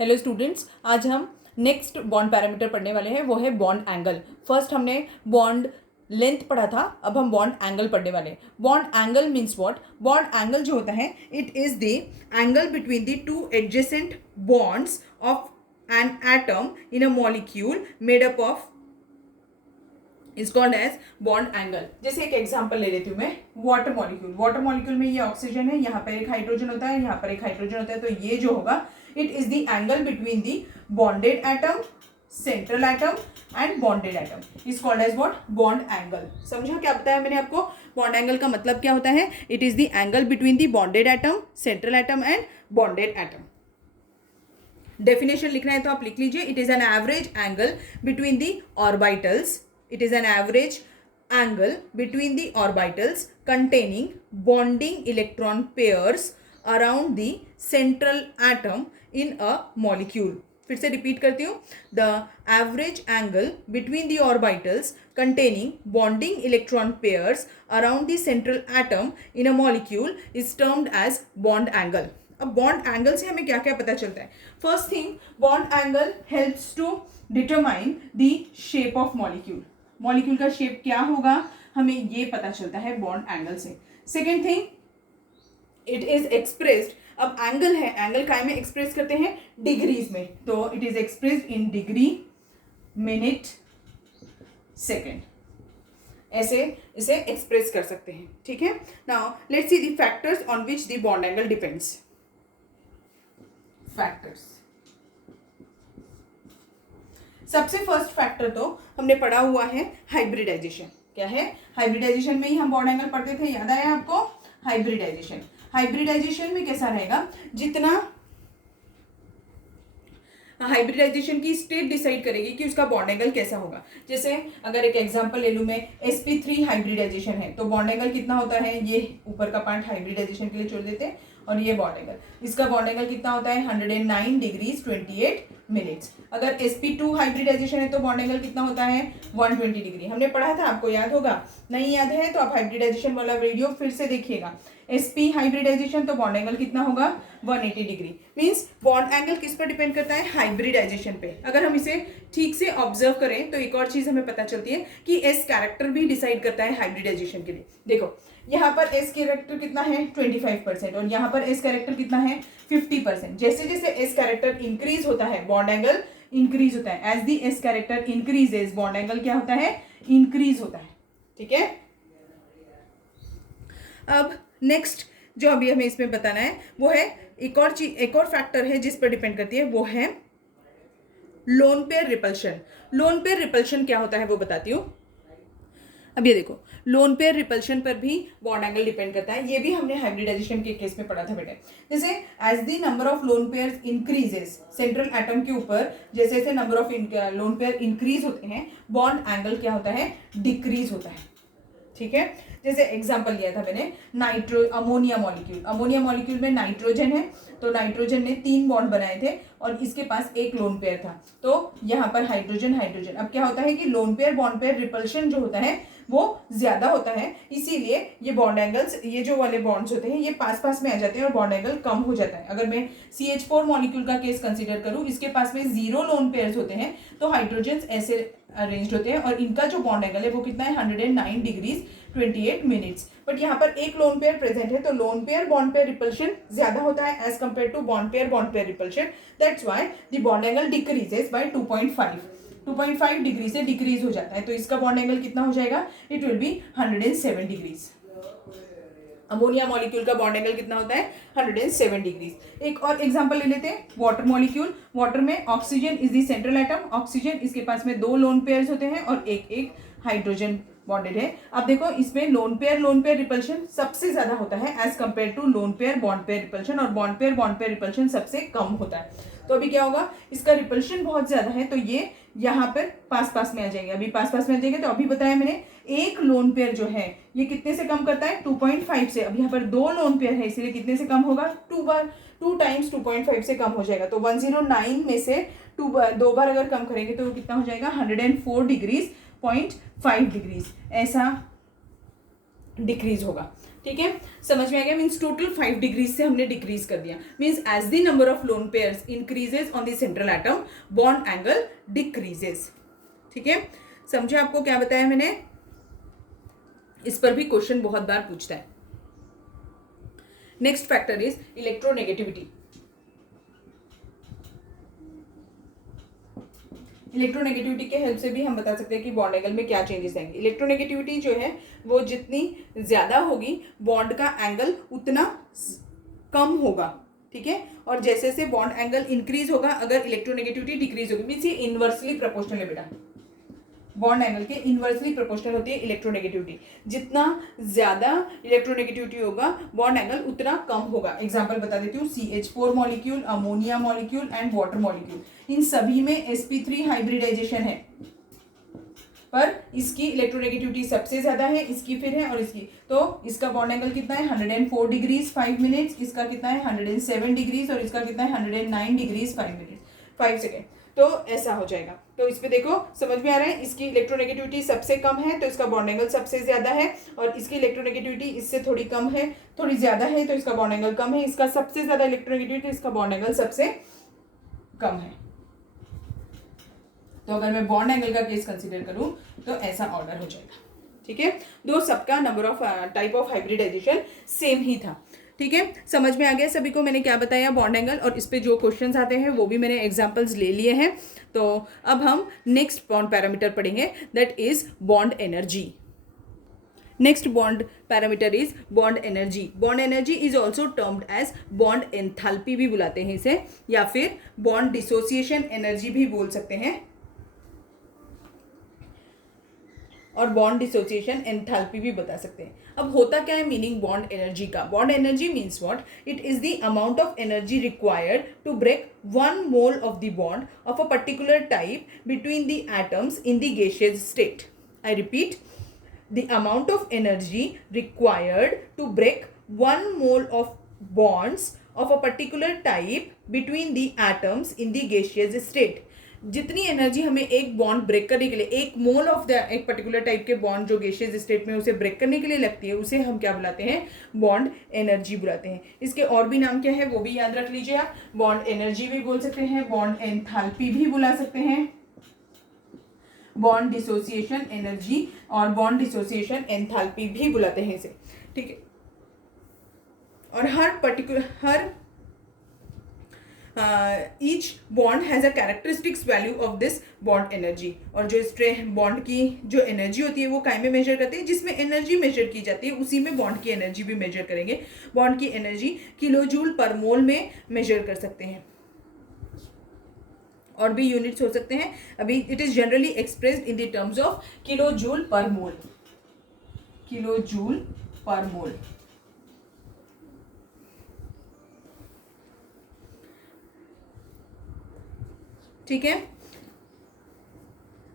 Hello students, आज हम next bond parameter पढ़ने वाले हैं, वो है बॉन्ड एंगल। फर्स्ट हमने बॉन्ड लेंथ पढ़ा था, अब हम बॉन्ड एंगल पढ़ने वाले हैं। Bond angle means what? Bond angle जो होता है, it is the angle between the two adjacent bonds of an atom in a molecule made up of is called as bond angle. जैसे एक example ले लेती हूँ मैं, वाटर मॉलिक्यूल। वाटर मॉलिक्यूल में ये ऑक्सीजन है, यहाँ पर एक हाइड्रोजन होता है, यहाँ पर एक हाइड्रोजन होता है, तो ये जो होगा it is the angle between the bonded atom, central atom and bonded atom is called as what? Bond angle. समझा क्या बताया मैंने आपको? बॉन्ड एंगल का मतलब क्या होता है? It is the angle between the bonded atom, central atom and bonded atom. Definition लिखना है तो आप लिख लीजिए, it is an average angle between the orbitals, it is an average angle between the orbitals containing bonding electron pairs around the central atom in a molecule। फिर से repeat करती हूँ, the average angle between the orbitals containing bonding electron pairs around the central atom in a molecule is termed as bond angle। अब bond angle से हमें क्या क्या पता चलता है? First thing, bond angle helps to determine the shape of molecule. Molecule का shape क्या होगा हमें ये पता चलता है बॉन्ड एंगल से। Second thing, it is expressed, अब एंगल है, एंगल काय में एक्सप्रेस करते हैं? डिग्रीज में, तो it is expressed in degree, minute, second, ऐसे इसे एक्सप्रेस कर सकते हैं। ठीक है, now let's see the factors on which the bond angle depends. Factors, सबसे फर्स्ट फैक्टर तो हमने पढ़ा हुआ है हाइब्रिडाइजेशन। क्या है? हाइब्रिडाइजेशन में ही हम बॉन्ड एंगल पढ़ते थे, याद आया आपको? हाइब्रिडाइजेशन, हाइब्रिडाइजेशन में कैसा रहेगा, जितना हाइब्रिडाइजेशन की स्टेट डिसाइड करेगी कि उसका बॉन्ड एंगल कैसा होगा। जैसे अगर एक एग्जांपल ले लूँ मैं, sp3 हाइब्रिडाइजेशन है तो बॉन्ड एंगल कितना होता है? ये ऊपर का पार्ट हाइब्रिडाइजेशन के लिए छोड़ देते हैं और ये बॉन्ड एंगल, इसका बॉन्ड एंगल कितना होता है? 109 डिग्रीज 28 मिनट्स। अगर sp2 हाइब्रिडाइजेशन है तो बॉन्ड एंगल कितना होता है? 120 डिग्री। हमने पढ़ा था, आपको याद होगा। नहीं याद है तो आप हाइब्रिडाइजेशन वाला वीडियो फिर से देखिएगा। sp हाइब्रिडाइजेशन तो बॉन्ड एंगल कितना होगा? 180 डिग्री। मीन्स बॉन्ड एंगल किस पर डिपेंड करता है? हाइब्रिडाइजेशन पे। अगर हम इसे ठीक से ऑब्जर्व करें तो एक और चीज हमें पता चलती है कि s कैरेक्टर भी डिसाइड करता है हाइब्रिडाइजेशन के लिए। देखो यहाँ पर s कैरेक्टर कितना है? 25% और यहाँ पर s कैरेक्टर कितना है? 50%। जैसे जैसे s कैरेक्टर इंक्रीज होता है बॉन्ड एंगल इंक्रीज होता है। As the s character increases bond angle क्या होता है? इंक्रीज होता है। ठीक है, अब नेक्स्ट जो अभी हमें इसमें बताना है वो है एक और चीज, एक और फैक्टर है जिस पर डिपेंड करती है, वो है lone pair repulsion. Lone pair repulsion क्या होता है वो बताती हूँ। अब ये देखो, लोन पेयर रिपल्शन पर भी बॉन्ड एंगल डिपेंड करता है। ये भी हमने हाइब्रिडाइजेशन के केस में पढ़ा था बेटे। जैसे as the number of lone pairs increases, central atom के ऊपर जैसे जैसे number of lone pair increase होते हैं, बॉन्ड एंगल क्या होता है? डिक्रीज होता है। ठीक है, जैसे एग्जांपल लिया था मैंने अमोनिया मॉलिक्यूल। अमोनिया मॉलिक्यूल में नाइट्रोजन है, तो नाइट्रोजन ने 3 बॉन्ड बनाए थे और इसके पास एक लोन पेयर था, तो यहाँ पर हाइड्रोजन हाइड्रोजन। अब क्या होता है कि loan pair bond pair repulsion जो होता है वो ज्यादा होता है, इसीलिए ये बॉन्ड एंगल्स, ये जो वाले बॉन्ड्स होते हैं ये पास पास में आ जाते हैं और बॉन्ड एंगल कम हो जाता है। अगर मैं CH4 मॉलिक्यूल का केस कंसीडर करूं, इसके पास में 0 लोन पेयर्स होते हैं, तो हाइड्रोजन ऐसे अरेंज्ड होते हैं और इनका जो बॉन्ड एंगल है वो कितना है? 109 डिग्रीज 28 मिनट्स। बट यहाँ पर एक लोन पेयर प्रेजेंट है, तो lone pair bond pair repulsion ज्यादा होता है as compare to bond pair repulsion. That's why the bond angle decreases by 2.5 degree से डिक्रीज हो जाता है, तो इसका बॉन्ड एंगल कितना हो जाएगा? It will be 107 degrees. Ammonia molecule का बॉन्ड एंगल कितना होता है? 107 डिग्रीज। एक और एग्जांपल ले लेते हैं, वाटर मॉलिक्यूल। वाटर में oxygen is the central atom, oxygen इसके पास में 2 लोन पेयर्स होते हैं और एक हाइड्रोजन बॉन्डेड है। अब देखो इसमें लोन पेयर रिपल्शन सबसे ज्यादा होता है as compare to lone pair bond pair repulsion, और बॉन्ड पेयर रिपल्शन सबसे कम होता है। तो अभी क्या होगा? इसका रिपल्शन बहुत ज्यादा है तो ये यहाँ पर पास पास में आ जाएंगे। अभी पास पास में आ जाएंगे, तो अभी बताया मैंने एक लोन पेयर जो है ये कितने से कम करता है? 2.5 से। अब यहाँ पर 2 लोन पेयर है इसीलिए कितने से कम होगा? 2 टाइम्स 2.5 से कम हो जाएगा। तो 109 में से 2 बार अगर कम करेंगे तो कितना हो जाएगा? 104 डिग्रीज 0.5 डिग्रीज। ऐसा डिक्रीज होगा। ठीक है, समझ में आ गया। मीन्स टोटल 5 डिग्रीज से हमने डिक्रीज कर दिया। Means as the number of lone pairs increases on the central atom, bond angle decreases. ठीक है, समझे आपको क्या बताया मैंने? इस पर भी क्वेश्चन बहुत बार पूछता है। Next factor is electronegativity. Electronegativity के हेल्प से भी हम बता सकते हैं कि बॉन्ड एंगल में क्या चेंजेस आएंगे। इलेक्ट्रोनेगेटिविटी जो है वो जितनी ज्यादा होगी बॉन्ड का एंगल उतना कम होगा। ठीक है, और जैसे जैसे बॉन्ड एंगल इंक्रीज होगा अगर इलेक्ट्रोनेगेटिविटी डिक्रीज होगी, मीन्स ये इनवर्सली प्रोपोर्शनल है बेटा। बॉन्ड एंगल के इनवर्सली प्रोपोर्शनल होती है इलेक्ट्रोनेगेटिविटी। जितना ज्यादा इलेक्ट्रोनेगेटिविटी होगा बॉन्ड एंगल उतना कम होगा। एग्जांपल बता देती हूँ, CH4 molecule, ammonia molecule and water molecule, इन सभी में sp3 हाइब्रिडाइजेशन है, पर इसकी इलेक्ट्रोनेगेटिविटी सबसे ज्यादा है, इसकी फिर है और इसकी। तो इसका बॉन्ड एंगल कितना है 104 डिग्रीज 5 मिनट्स, इसका कितना है 107 डिग्रीज और इसका कितना है 109 डिग्रीज 5 मिनट्स 5 सेकेंड। तो ऐसा हो जाएगा। तो इस पे देखो समझ में आ रहा है, इसकी इलेक्ट्रोनेगेटिविटी सबसे कम है तो इसका बॉन्ड एंगल सबसे ज्यादा है, और इसकी इलेक्ट्रोनेगेटिविटी इससे थोड़ी कम है, थोड़ी ज्यादा है तो इसका बॉन्ड एंगल कम है। इसका सबसे ज्यादा इलेक्ट्रोनेगेटिविटी, इसका बॉन्ड एंगल सबसे कम है। तो अगर मैं बॉन्ड एंगल का केस कंसीडर करूं तो ऐसा ऑर्डर हो जाएगा। ठीक है, दो सबका number of type of hybridization same ही था। ठीक है, समझ में आ गया सभी को मैंने क्या बताया बॉन्ड एंगल, और इस पे जो क्वेश्चंस आते हैं वो भी मैंने एग्जांपल्स ले लिए हैं। तो अब हम नेक्स्ट बॉन्ड पैरामीटर पढ़ेंगे, that is bond energy. Next bond parameter is bond energy. Bond energy is also termed as bond enthalpy भी बुलाते हैं इसे, या फिर बॉन्ड डिसोसिएशन एनर्जी भी बोल सकते हैं, और बॉन्ड डिसोसिएशन एंथैल्पी भी बता सकते हैं। अब होता क्या है मीनिंग बॉन्ड एनर्जी का? Bond energy means what? It is the amount of energy required to break 1 mole of the bond of a particular type between the atoms in the gaseous state. I repeat, the amount of energy required to break 1 mole of bonds of a particular type between the atoms in the gaseous state। जितनी energy हमें एक bond break करने के लिए, एक मोल of the एक particular type के bond जो गैसियस स्टेट में उसे ब्रेक करने के लिए लगती है, उसे हम क्या बुलाते हैं? बॉन्ड एनर्जी बुलाते हैं। इसके और भी नाम क्या है वो भी याद रख लीजिए आप। बॉन्ड एनर्जी भी बोल सकते हैं, बॉन्ड एंथैल्पी भी बुला सकते हैं, बॉन्ड डिसोसिएशन एनर्जी और बॉन्ड डिसोसिएशन एंथैल्पी भी बुलाते हैं इसे। ठीक है, और हर each bond has a characteristics value of this bond energy. और जो बॉन्ड की जो एनर्जी होती है वो काय में मेजर करते हैं? जिसमें एनर्जी मेजर की जाती है उसी में बॉन्ड की एनर्जी भी मेजर करेंगे। बॉन्ड की एनर्जी किलो जूल पर मोल में मेजर कर सकते हैं, और भी यूनिट्स हो सकते हैं। अभी it is generally expressed in the terms of kilo joule पर मोल, किलो जूल पर मोल। ठीक है,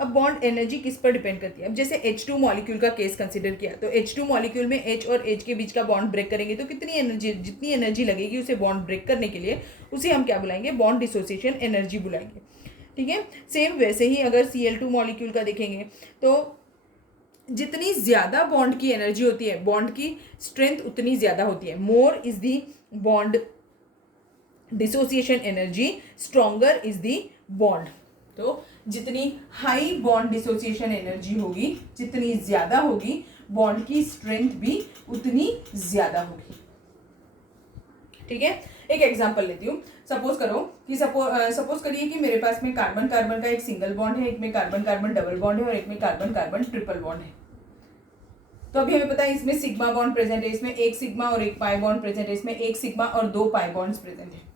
अब बॉन्ड एनर्जी किस पर डिपेंड करती है? अब जैसे H2 मॉलिक्यूल का केस कंसीडर किया तो H2 मॉलिक्यूल में H और H के बीच का बॉन्ड ब्रेक करेंगे तो कितनी एनर्जी, जितनी एनर्जी लगेगी उसे बॉन्ड ब्रेक करने के लिए, उसे हम क्या बुलाएंगे? बॉन्ड डिसोसिएशन एनर्जी बुलाएंगे। ठीक है, सेम वैसे ही अगर Cl2 मॉलिक्यूल का देखेंगे तो जितनी ज्यादा बॉन्ड की एनर्जी होती है, बॉन्ड की स्ट्रेंथ उतनी ज्यादा होती है। More is the bond dissociation energy, stronger is the bond. तो जितनी हाई बॉन्ड डिसोसिएशन एनर्जी होगी, जितनी ज्यादा होगी, बॉन्ड की स्ट्रेंथ भी उतनी ज्यादा होगी। ठीक है, एक एग्जांपल लेती हूँ। सपोज करो कि सपोज करिए कि मेरे पास में कार्बन कार्बन का एक सिंगल बॉन्ड है, एक में कार्बन कार्बन डबल बॉन्ड है और एक में कार्बन कार्बन ट्रिपल बॉन्ड है। तो अभी हमें पता है इसमें सिग्मा बॉन्ड प्रेजेंट है, इसमें एक सिग्मा और एक पाई बॉन्ड प्रेजेंट है, इसमें एक सिग्मा और 2 पाई बॉन्ड्स प्रेजेंट है।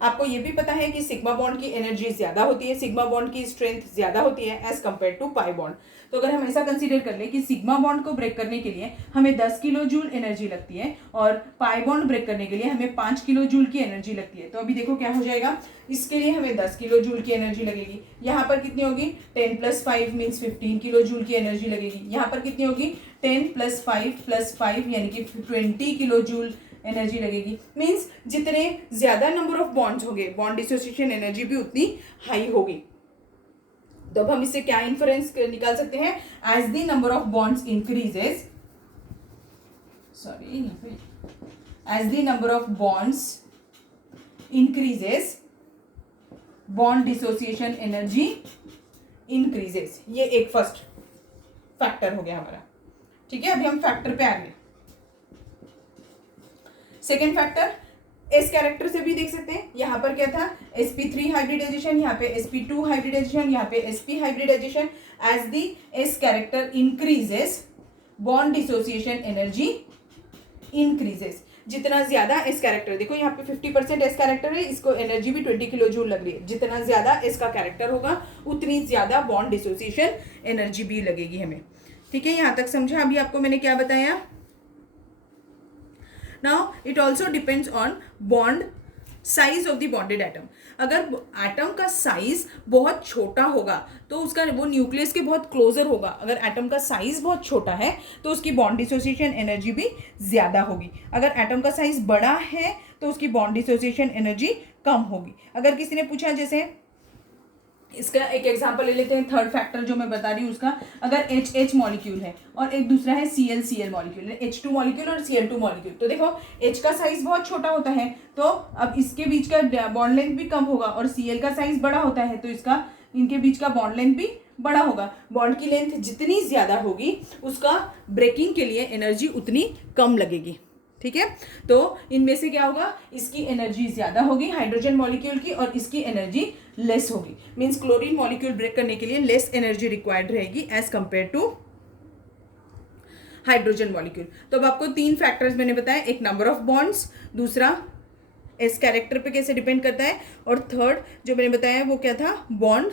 आपको ये भी पता है कि सिग्मा बॉन्ड की एनर्जी ज्यादा होती है, सिग्मा बॉन्ड की स्ट्रेंथ ज्यादा होती है as compare to pi bond. तो अगर हम ऐसा कंसीडर कर ले कि सिग्मा बॉन्ड को ब्रेक करने के लिए हमें 10 किलो जूल एनर्जी लगती है और पाई बॉन्ड ब्रेक करने के लिए हमें 5 किलो जूल की एनर्जी लगती है। तो अभी देखो क्या हो जाएगा, इसके लिए हमें 10 किलो जूल की एनर्जी लगेगी, यहाँ पर कितनी होगी 10 + 5 मीन्स 15 किलो जूल की एनर्जी लगेगी, यहाँ पर कितनी होगी 10 + 5 + 5 यानी कि 20 किलो जूल एनर्जी लगेगी। मींस जितने ज्यादा नंबर ऑफ बॉन्ड्स होंगे, बॉन्ड डिसोसिएशन एनर्जी भी उतनी हाई होगी। तो अब हम इससे क्या इन्फरेंस निकाल सकते हैं? As the number of bonds increases, sorry, as the number of bonds increases bond dissociation energy increases. ये एक फर्स्ट फैक्टर हो गया हमारा। ठीक है, अभी हम फैक्टर पे आ गए। सेकेंड फैक्टर एस कैरेक्टर से भी देख सकते हैं। यहाँ पर क्या था, sp3 हाइब्रिडाइजेशन, यहाँ पे sp2 हाइब्रिडाइजेशन, यहाँ पे sp hybridization. As the s character increases bond dissociation energy increases. जितना ज्यादा एस कैरेक्टर, देखो यहाँ पे 50% एस कैरेक्टर है, इसको एनर्जी भी 20 किलो जूल लग रही है। जितना ज्यादा एस का कैरेक्टर होगा उतनी ज्यादा बॉन्ड डिसोसिएशन एनर्जी भी लगेगी हमें। ठीक है, यहाँ तक समझा। अभी आपको मैंने क्या बताया। Now it also depends on bond size of the bonded atom. अगर एटम का साइज बहुत छोटा होगा तो उसका वो न्यूक्लियस के बहुत क्लोजर होगा। अगर एटम का साइज बहुत छोटा है तो उसकी बॉन्ड डिसोसिएशन एनर्जी भी ज्यादा होगी। अगर एटम का साइज बड़ा है तो उसकी बॉन्ड डिसोसिएशन एनर्जी कम होगी। अगर किसी ने पूछा, जैसे इसका एक एग्जांपल ले लेते हैं, थर्ड फैक्टर जो मैं बता रही हूँ उसका। अगर H मॉलिक्यूल है और एक दूसरा है Cl मॉलिक्यूल है, H2 मॉलिक्यूल और Cl2 मॉलिक्यूल, तो देखो H का साइज बहुत छोटा होता है तो अब इसके बीच का बॉन्ड लेंथ भी कम होगा, और Cl का साइज बड़ा होता है तो इसका इनके बीच का बॉन्ड लेंथ भी बड़ा होगा। बॉन्ड की लेंथ जितनी ज्यादा होगी उसका ब्रेकिंग के लिए एनर्जी उतनी कम लगेगी। ठीक है, तो इनमें से क्या होगा, इसकी एनर्जी ज्यादा होगी हाइड्रोजन मॉलिक्यूल की और इसकी एनर्जी लेस होगी। मींस क्लोरीन मॉलिक्यूल ब्रेक करने के लिए लेस एनर्जी रिक्वायर्ड रहेगी as compare to hydrogen molecule. तो अब आपको तीन फैक्टर्स मैंने बताया, एक नंबर ऑफ बॉन्ड्स, दूसरा एस कैरेक्टर पे कैसे डिपेंड करता है, और थर्ड जो मैंने बताया वो क्या था, bond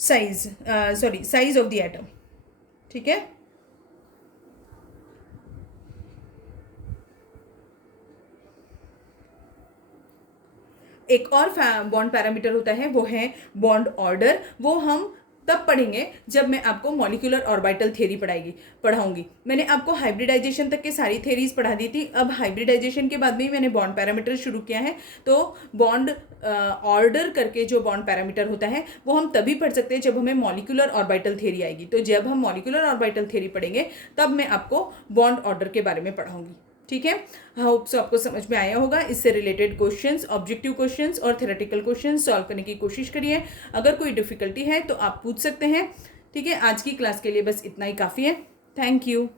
size, sorry size of the atom. ठीक है, एक और बॉन्ड पैरामीटर होता है वो है बॉन्ड ऑर्डर। वो हम तब पढ़ेंगे जब मैं आपको मॉलिक्यूलर ऑर्बिटल थ्योरी पढ़ाऊंगी। मैंने आपको हाइब्रिडाइजेशन तक के सारी थ्योरीज पढ़ा दी थी। अब हाइब्रिडाइजेशन के बाद में ही मैंने बॉन्ड पैरामीटर शुरू किया है। तो बॉन्ड ऑर्डर करके जो बॉन्ड पैरामीटर होता है वो हम तभी पढ़ सकते हैं जब हमें मॉलिक्यूलर ऑर्बिटल थ्योरी आएगी। तो जब हम मॉलिक्यूलर ऑर्बिटल थ्योरी पढ़ेंगे तब मैं आपको बॉन्ड ऑर्डर के बारे में पढ़ाऊंगी। ठीक है, होप सो आपको समझ में आया होगा। इससे रिलेटेड क्वेश्चंस, ऑब्जेक्टिव क्वेश्चंस और थ्योरेटिकल क्वेश्चंस सॉल्व करने की कोशिश करिए। अगर कोई डिफिकल्टी है तो आप पूछ सकते हैं। ठीक है, आज की क्लास के लिए बस इतना ही काफ़ी है। Thank you.